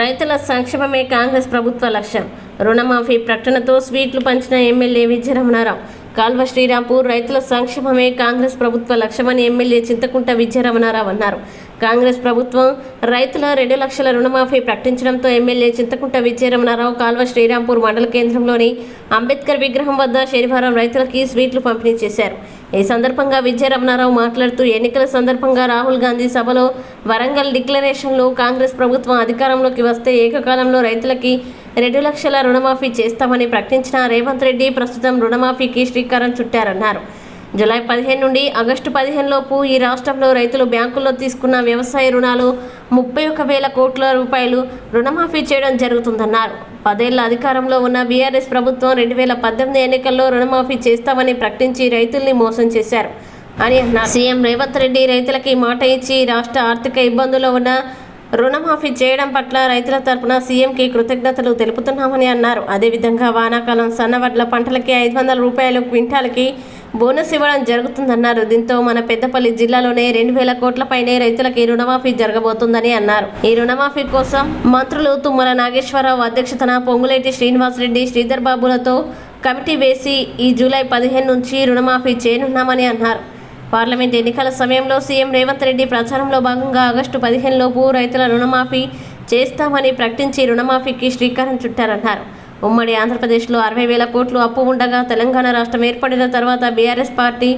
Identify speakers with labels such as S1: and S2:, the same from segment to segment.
S1: రైతుల సంక్షేమమే కాంగ్రెస్ ప్రభుత్వ లక్ష్యం. రుణమాఫీ ప్రకటనతో స్వీట్లు పంచిన ఎమ్మెల్యే విజయరమణారావు. కాల్వ శ్రీరాంపూర్ రైతుల సంక్షేమమే కాంగ్రెస్ ప్రభుత్వ లక్ష్యమని ఎమ్మెల్యే చింతకుంట విజయరమణారావు అన్నారు. కాంగ్రెస్ ప్రభుత్వం రైతుల రెండు లక్షల రుణమాఫీ ప్రకటించడంతో ఎమ్మెల్యే చింతకుంట విజయరమణారావు కాల్వ శ్రీరాంపూర్ మండల కేంద్రంలోని అంబేద్కర్ విగ్రహం వద్ద శనివారం రైతులకి స్వీట్లు పంపిణీ చేశారు. ఈ సందర్భంగా విజయరమణారావు మాట్లాడుతూ ఎన్నికల సందర్భంగా రాహుల్ గాంధీ సభలో వరంగల్ డిక్లరేషన్లో కాంగ్రెస్ ప్రభుత్వం అధికారంలోకి వస్తే ఏకకాలంలో రైతులకి రెండు లక్షల రుణమాఫీ చేస్తామని ప్రకటించిన రేవంత్ రెడ్డి ప్రస్తుతం రుణమాఫీకి శ్రీకారం చుట్టారన్నారు. జూలై పదిహేను నుండి ఆగస్టు పదిహేను లోపు ఈ రాష్ట్రంలో రైతులు బ్యాంకుల్లో తీసుకున్న వ్యవసాయ రుణాలు ముప్పై ఒక వేల కోట్ల రూపాయలు రుణమాఫీ చేయడం జరుగుతుందన్నారు. పదేళ్ళ అధికారంలో ఉన్న బీఆర్ఎస్ ప్రభుత్వం రెండు వేల పద్దెనిమిది ఎన్నికల్లో రుణమాఫీ చేస్తామని ప్రకటించి రైతుల్ని మోసం చేశారు. అని అన్నారు. సీఎం రేవంత్ రెడ్డి రైతులకి మాట ఇచ్చి రాష్ట్ర ఆర్థిక ఇబ్బందుల్లో ఉన్న రుణమాఫీ చేయడం పట్ల రైతుల తరపున సీఎంకి కృతజ్ఞతలు తెలుపుతున్నామని అన్నారు. అదేవిధంగా వానాకాలం సన్నవడ్ల పంటలకి ఐదు వందల రూపాయలు క్వింటాలకి బోనస్ ఇవ్వడం జరుగుతుందన్నారు. దీంతో మన పెద్దపల్లి జిల్లాలోనే రెండు వేల కోట్ల పైనే రైతులకి రుణమాఫీ జరగబోతుందని అన్నారు. ఈ రుణమాఫీ కోసం మంత్రులు తుమ్మల నాగేశ్వరరావు అధ్యక్షతన పొంగులేటి శ్రీనివాసరెడ్డి శ్రీధర్ బాబులతో కమిటీ వేసి ఈ జూలై పదిహేను నుంచి రుణమాఫీ చేయనున్నామని అన్నారు. పార్లమెంట్ ఎన్నికల సమయంలో సీఎం రేవంత్ రెడ్డి ప్రచారంలో భాగంగా ఆగస్టు పదిహేను లోపు రైతుల రుణమాఫీ చేస్తామని ప్రకటించి రుణమాఫీకి శ్రీకారం చుట్టారన్నారు. ఉమ్మడి ఆంధ్రప్రదేశ్లో అరవై వేల కోట్లు అప్పు ఉండగా తెలంగాణ రాష్ట్రం ఏర్పడిన తర్వాత బీఆర్ఎస్ పార్టీ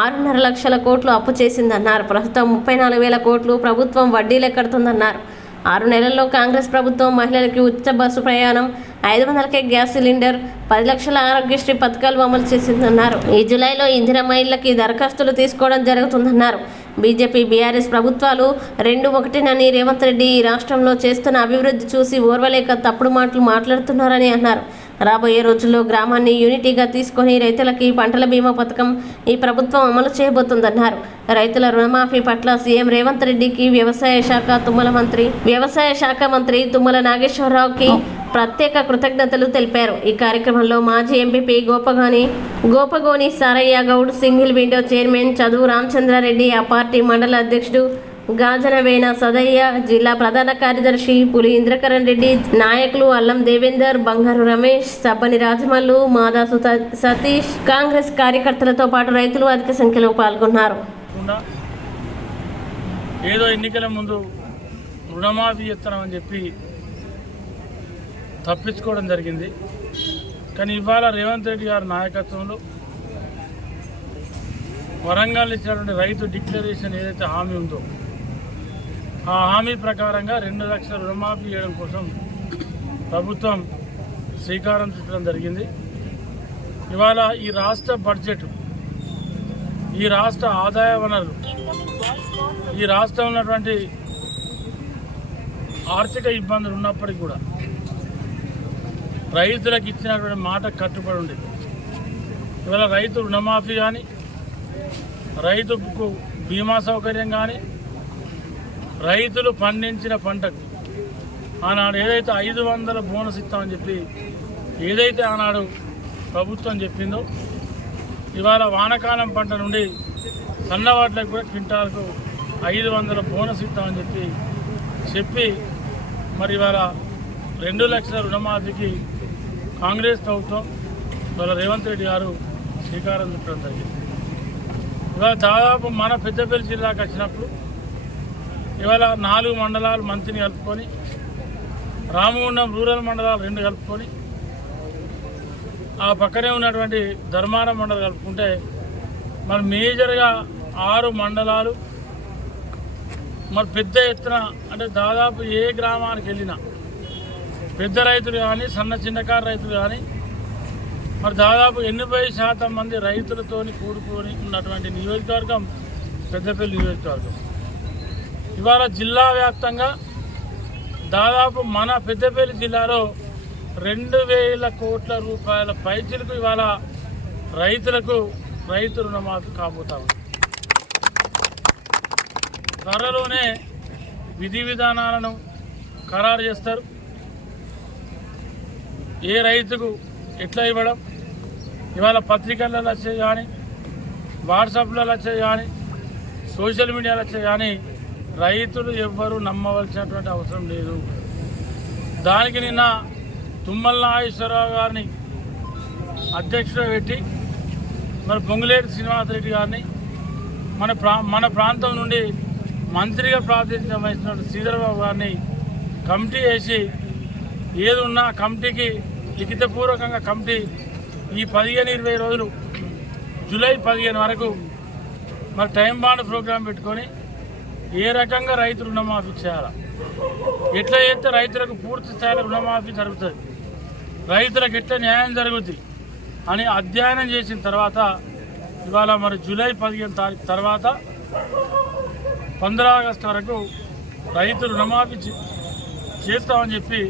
S1: ఆరున్నర లక్షల కోట్లు అప్పు చేసిందన్నారు. ప్రస్తుతం ముప్పై నాలుగు వేల కోట్లు ప్రభుత్వం వడ్డీలే కడుతుందన్నారు. ఆరు నెలల్లో కాంగ్రెస్ ప్రభుత్వం మహిళలకి ఉచిత బస్సు ప్రయాణం ఐదు వందలకే గ్యాస్ సిలిండర్ పది లక్షల ఆరోగ్యశ్రీ పథకాలు అమలు చేసిందన్నారు. ఈ జూలైలో ఇందిరమ్మ ఇళ్ళకి దరఖాస్తులు తీసుకోవడం జరుగుతుందన్నారు. బీజేపీ బీఆర్ఎస్ ప్రభుత్వాలు రెండు ఒకటినని రేవంత్ రెడ్డి ఈ రాష్ట్రంలో చేస్తున్న అభివృద్ధి చూసి ఓర్వలేక తప్పుడు మాటలు మాట్లాడుతున్నారని అన్నారు. రాబోయే రోజుల్లో గ్రామాన్ని యూనిటీగా తీసుకొని రైతులకి పంటల బీమా పథకం ఈ ప్రభుత్వం అమలు చేయబోతుందన్నారు. రైతుల రుణమాఫీ పట్ల సీఎం రేవంత్ రెడ్డికి వ్యవసాయ శాఖ తుమ్మల మంత్రి వ్యవసాయ శాఖ మంత్రి తుమ్మల నాగేశ్వరరావుకి ప్రత్యేక కృతజ్ఞతలు తెలిపారు. ఈ కార్యక్రమంలో మాజీ MPP Gopagani Gopagoni Sarayya Goud single window chairman Chaduvu Ramachandrareddy ఆ పార్టీ మండల అధ్యక్షుడు గాజనవేణ సదయ్య జిల్లా ప్రధాన కార్యదర్శి పులి ఇంద్రకరణ్ రెడ్డి నాయకులు అల్లం దేవేందర్ బంగారు రమేష్ సబ్బని రాజమల్లు మాదా సుత- సతీష్ కాంగ్రెస్ కార్యకర్తలతో పాటు రైతులు అధిక సంఖ్యలో పాల్గొన్నారు.
S2: ఏదో ఎన్నికల ముందు రుణమాఫీ ఇస్తామని చెప్పి తప్పించుకోవడం జరిగింది. కానీ ఇవాళ రేవంత్ రెడ్డి గారి నాయకత్వంలో వరంగల్ ఇచ్చినటువంటి రైతు డిక్లరేషన్ ఏదైతే హామీ ఉందో ఆ హామీ ప్రకారంగా రెండు లక్షల రుణమాఫీ చేయడం కోసం ప్రభుత్వం శ్రీకారం చుట్టడం జరిగింది. ఇవాళ ఈ రాష్ట్ర బడ్జెట్ ఈ రాష్ట్ర ఆదాయ వనరులు ఈ రాష్ట్రం ఉన్నటువంటి ఆర్థిక ఇబ్బందులు ఉన్నప్పటికీ కూడా రైతులకు ఇచ్చినటువంటి మాట కట్టుబడి ఉండేది. ఇవాళ రైతు రుణమాఫీ కానీ రైతుకు బీమా సౌకర్యం కానీ రైతులు పండించిన పంటకు ఆనాడు ఏదైతే ఐదు వందల బోనస్ ఇస్తామని చెప్పి ఏదైతే ఆనాడు ప్రభుత్వం చెప్పిందో ఇవాళ వానకాలం పంట నుండి సన్నవాట్లకు కూడా క్వింటాలకు ఐదు వందల బోనస్ ఇస్తామని చెప్పి చెప్పి మరి ఇవాళ రెండు లక్షల రుణమాఫీకి కాంగ్రెస్ ప్రభుత్వం ఇవాళ రేవంత్ రెడ్డి గారు శ్రీకారం చుట్టడం జరిగింది. ఇవాళ దాదాపు మన పెద్దపల్లి జిల్లాకు వచ్చినప్పుడు ఇవాళ నాలుగు మండలాలు మంత్రిని కలుపుకొని రామగుండం రూరల్ మండలాలు రెండు కలుపుకొని ఆ పక్కనే ఉన్నటువంటి ధర్మారం మండలం కలుపుకుంటే మరి మేజర్గా ఆరు మండలాలు మరి పెద్ద ఎత్తున అంటే దాదాపు ఏ గ్రామానికి వెళ్ళినా పెద్ద రైతులు కానీ సన్న చిన్నకారు రైతులు కానీ మరి దాదాపు ఎనభై శాతం మంది రైతులతోని కూడుకొని ఉన్నటువంటి నియోజకవర్గం పెద్దపల్లి నియోజకవర్గం. ఇవాళ జిల్లా వ్యాప్తంగా దాదాపు మన పెద్దపల్లి జిల్లాలో రెండు వేల కోట్ల రూపాయల పైచలకు ఇవాళ రైతులకు రైతు రుణమాఫీ కాబోతా ఉంది. త్వరలోనే విధి విధానాలను ఖరారు చేస్తారు. ఏ రైతుకు ఎట్లా ఇవ్వడం? ఇవాళ పత్రికలలో వచ్చే కానీ వాట్సాప్లలో వచ్చే కానీ సోషల్ మీడియాలో వచ్చే కానీ రైతులు ఎవ్వరూ నమ్మవలసినటువంటి అవసరం లేదు. దానికి నిన్న తుమ్మల నాగేశ్వరరావు గారిని అధ్యక్షుడు పెట్టి మరి పొంగులేటి శ్రీనివాసరెడ్డి గారిని మన ప్రా మన ప్రాంతం నుండి మంత్రిగా ప్రాతినిధ్యం వహిస్తున్న శ్రీధరబాబు గారిని కమిటీ వేసి ఏది ఉన్నా కమిటీకి లిఖితపూర్వకంగా కమిటీ ఈ పదిహేను ఇరవై రోజులు జూలై పదిహేను వరకు మరి టైం బాండ్ ప్రోగ్రాం పెట్టుకొని ఏ రకంగా రైతు రుణమాఫీ చేయాలా? ఎట్లా చేస్తే రైతులకు పూర్తి స్థాయిలో రుణమాఫీ జరుగుతుంది? రైతులకు ఎట్లా న్యాయం జరుగుతుంది అని అధ్యయనం చేసిన తర్వాత ఇవాళ మరి జూలై పదిహేను తారీఖు తర్వాత పంద్రా ఆగస్టు వరకు రైతు రుణమాఫీ చేస్తామని చెప్పి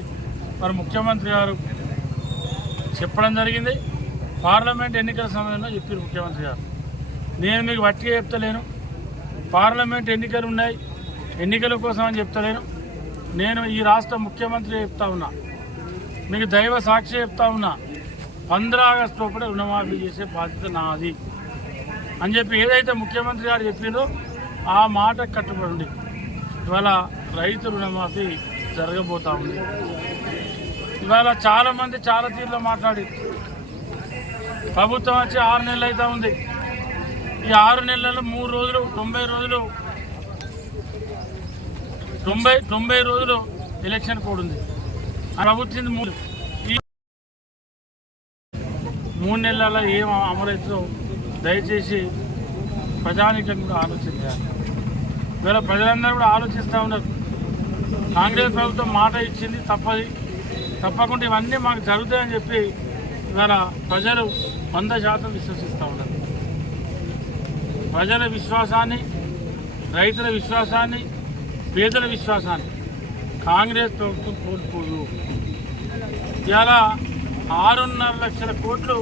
S2: మరి ముఖ్యమంత్రి గారు చెప్పడం జరిగింది. పార్లమెంట్ ఎన్నికల సమయంలో చెప్పారు ముఖ్యమంత్రి గారు. నేను మీకు వట్టిగా చెప్తలేను. పార్లమెంట్ ఎన్నికలు ఉన్నాయి. ఎన్నికల కోసం అని చెప్తలేను. నేను ఈ రాష్ట్ర ముఖ్యమంత్రి చెప్తా ఉన్నా. మీకు దైవ సాక్షి చెప్తా ఉన్నా. పంద్రా ఆగస్టు లోపల రుణమాఫీ చేసే బాధ్యత నాది అని చెప్పి ఏదైతే ముఖ్యమంత్రి గారు చెప్పిందో ఆ మాట కట్టుబడి ఇవాళ రైతు రుణమాఫీ జరగబోతా ఉంది. ఇవాళ చాలా మంది చాలా తీరులో మాట్లాడి. ప్రభుత్వం వచ్చి ఆరు నెలలు అవుతా ఉంది. ఈ ఆరు నెలలు మూడు రోజులు తొంభై రోజులు తొంభై తొంభై రోజులు ఎలక్షన్ కోడ్ ఉంది ఆ ప్రభుత్వం మూడు మూడు నెలల ఏం అమలవుతుందో దయచేసి ప్రజానికం కూడా ఆలోచించాలి ఇవాళ ప్రజలందరూ కూడా ఆలోచిస్తూ ఉన్నారు. కాంగ్రెస్ ప్రభుత్వం మాట ఇచ్చింది తప్పది. తప్పకుండా ఇవన్నీ మాకు జరుగుతాయని చెప్పి ఇవాళ ప్రజలు వంద శాతం విశ్వసిస్తూ ఉన్నారు. ప్రజల విశ్వాసాన్ని రైతుల విశ్వాసాన్ని పేదల విశ్వాసాన్ని కాంగ్రెస్ ప్రభుత్వం కోల్పోదు. ఇవాళ ఆరున్నర లక్షల కోట్లు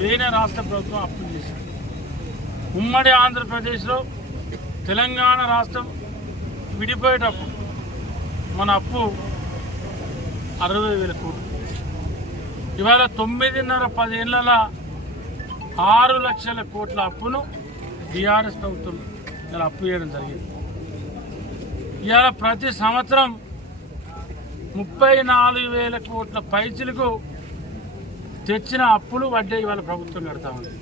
S2: వేరే రాష్ట్ర ప్రభుత్వం అప్పులు చేసింది. ఉమ్మడి ఆంధ్రప్రదేశ్లో తెలంగాణ రాష్ట్రం విడిపోయేటప్పుడు మన అప్పు అరవై వేల కోట్లు. ఇవాళ తొమ్మిదిన్నర పదేళ్ళ ఆరు లక్షల కోట్ల అప్పును బీఆర్ఎస్ ప్రభుత్వం ఇలా అప్పు చేయడం జరిగింది. ఇవాళ ప్రతి సంవత్సరం ముప్పై నాలుగు వేల కోట్ల పైచులకు తెచ్చిన అప్పులు వడ్డీ ఇవాళ ప్రభుత్వం కడతా ఉంది.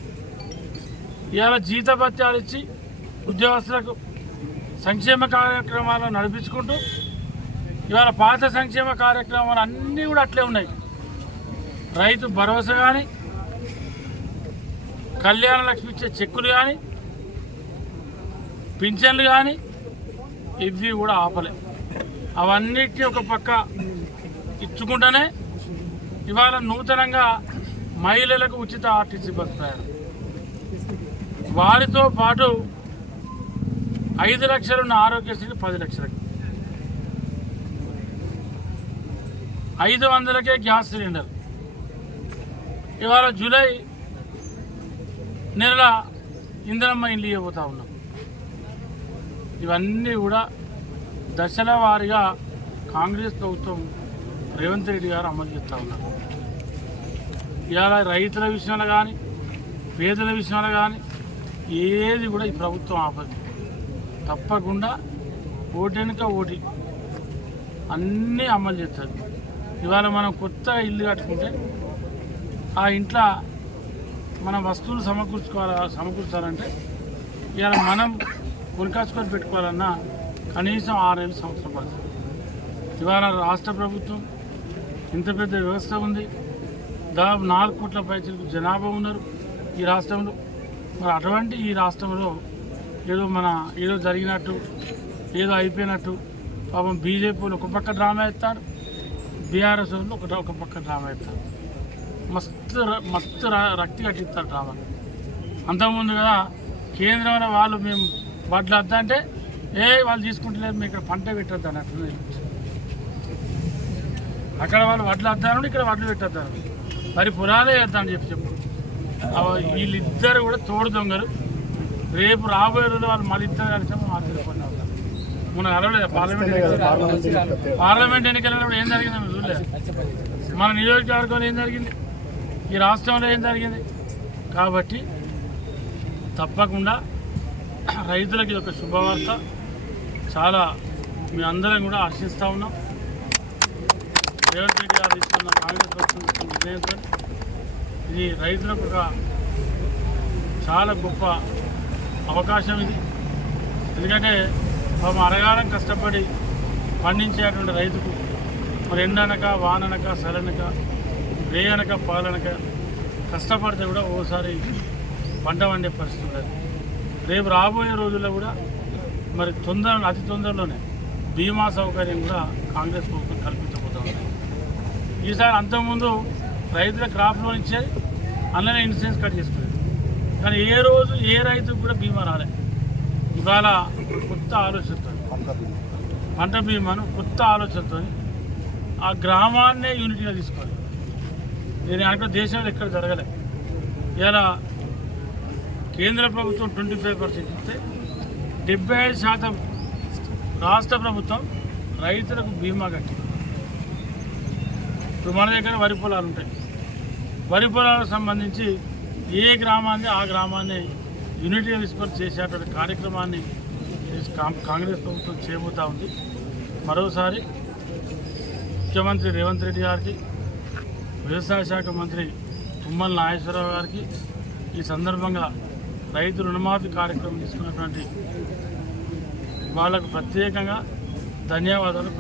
S2: ఇవాళ జీతభత్యాలు ఇచ్చి ఉద్యోగస్తులకు సంక్షేమ కార్యక్రమాలను నడిపించుకుంటూ ఇవాళ పాత సంక్షేమ కార్యక్రమాలు అన్నీ కూడా అట్లే ఉన్నాయి. రైతు భరోసా కానీ కళ్యాణ లక్ష్మి ఇచ్చే చెక్కులు కానీ పింఛన్లు కానీ ఇవి కూడా ఆపలే. అవన్నిటి ఒక పక్క ఇచ్చుకుంటూనే ఇవాళ నూతనంగా మహిళలకు ఉచిత ఆర్టీసీ బస్ ప్రయాణం వారితో పాటు ఐదు లక్షలున్న ఆరోగ్యశ్రీ పది లక్షలకి. ఐదు వందలకే గ్యాస్ సిలిండర్. ఇవాళ జూలై నెల ఇంధనమ్మ ఇండ్లు ఇవ్వబోతా ఉన్నాం. ఇవన్నీ కూడా దశల వారీగా కాంగ్రెస్ ప్రభుత్వం రేవంత్ రెడ్డి గారు అమలు చేస్తూ ఉన్నారు. ఇవాళ రైతుల విషయంలో కానీ పేదల విషయంలో కానీ ఏది కూడా ఈ ప్రభుత్వం ఆపదు. తప్పకుండా ఓటెనుక ఓటి. అన్నీ అమలు చేస్తారు. ఇవాళ మనం కొత్తగా ఇల్లు కట్టుకుంటే ఆ ఇంట్లో మన వస్తువులు సమకూర్చుకోవాలా సమకూర్చాలంటే ఇవాళ మనం కొనుకాచుకొని పెట్టుకోవాలన్నా కనీసం ఆరేళ్ళు సంవత్సరం పడుతుంది. ఇవాళ రాష్ట్ర ప్రభుత్వం ఇంత పెద్ద వ్యవస్థ ఉంది. దాదాపు నాలుగు కోట్ల పైచలకు జనాభా ఉన్నారు ఈ రాష్ట్రంలో. మరి అటువంటి ఈ రాష్ట్రంలో ఏదో మన ఏదో జరిగినట్టు ఏదో అయిపోయినట్టు పాపం బీజేపీలు ఒక పక్క డ్రామా ఎత్తారు. బీఆర్ఎస్ వాళ్ళు ఒక ఒక పక్క డ్రామా ఇస్తారు మస్తు ర- మస్తు ర- రక్తి కట్టిస్తారు డ్రామా అంతకుముందు కదా కేంద్రంలో వాళ్ళు మేము వడ్లు వద్దా అంటే ఏ వాళ్ళు తీసుకుంటలేదు మేము ఇక్కడ పంట పెట్టద్దు అక్కడ అక్కడ వాళ్ళు వడ్లు వద్దాను ఇక్కడ వడ్లు పెట్టద్దాను మరి పురాలే వేద్దామని చెప్పి చెప్పు. వీళ్ళిద్దరు కూడా తోడు దొంగలు. రేపు రాబోయే రోజు వాళ్ళు మళ్ళీ ఇద్దరు కలిసి ఆశ్చర్యపడిన మన అరవలేదు పార్లమెంట్ పార్లమెంట్ ఎన్నికలలో ఏం జరిగింది మనం చూడలేదు. మన నియోజకవర్గంలో ఏం జరిగింది? ఈ రాష్ట్రంలో ఏం జరిగింది? కాబట్టి తప్పకుండా రైతులకి ఒక శుభవార్త. చాలా మీ అందరం కూడా హర్షిస్తూ ఉన్నాం. రేవంత్ రెడ్డి గారు తీసుకున్న కాంగ్రెస్ తీసుకున్న నిర్ణయంతో ఇది రైతులకు ఒక చాలా గొప్ప అవకాశం ఇది. ఎందుకంటే పాపం అరగాలం కష్టపడి పండించేటువంటి రైతుకు మరి ఎండనక వాననక సలనక వేయనక పాలనక కష్టపడితే కూడా ఓసారి పంట వండే పరిస్థితి ఉండదు. రేపు రాబోయే రోజుల్లో కూడా మరి తొందర అతి తొందరలోనే బీమా సౌకర్యం కూడా కాంగ్రెస్ ప్రభుత్వం కల్పించబోతా ఉంది. ఈసారి అంతకుముందు రైతుల క్రాప్ లోన్ ఇచ్చేది అందులోనే ఇన్సూరెన్స్ కట్ చేసుకునేది. కానీ ఏ రోజు ఏ రైతుకు కూడా బీమా రాలేదు ఇవాళ కొత్త ఆలోచనతో పంట బీమాను కొత్త ఆలోచనతో ఆ గ్రామాన్నే యూనిట్గా తీసుకోవాలి. నేను అనుకో దేశంలో ఎక్కడ జరగలే. ఇలా కేంద్ర ప్రభుత్వం ట్వంటీ ఫైవ్ పర్సెంట్ ఇస్తే డెబ్బై ఐదు శాతం రాష్ట్ర ప్రభుత్వం రైతులకు బీమా కట్టి. ఇప్పుడు మన దగ్గర వరి పొలాలు ఉంటాయి. వరి పొలాలకు సంబంధించి ఏ గ్రామాన్ని ఆ గ్రామాన్ని యూనిటీ విస్పర్ చేసేటువంటి కార్యక్రమాన్ని కాం- కాంగ్రెస్ ప్రభుత్వం చేయబోతూ ఉంది. మరోసారి ముఖ్యమంత్రి రేవంత్ రెడ్డి గారికి వ్యవసాయ శాఖ మంత్రి తుమ్మల నాగేశ్వరరావు గారికి ఈ సందర్భంగా రైతు రుణమాఫీ కార్యక్రమం తీసుకున్నటువంటి వాళ్ళకు ప్రత్యేకంగా ధన్యవాదాలు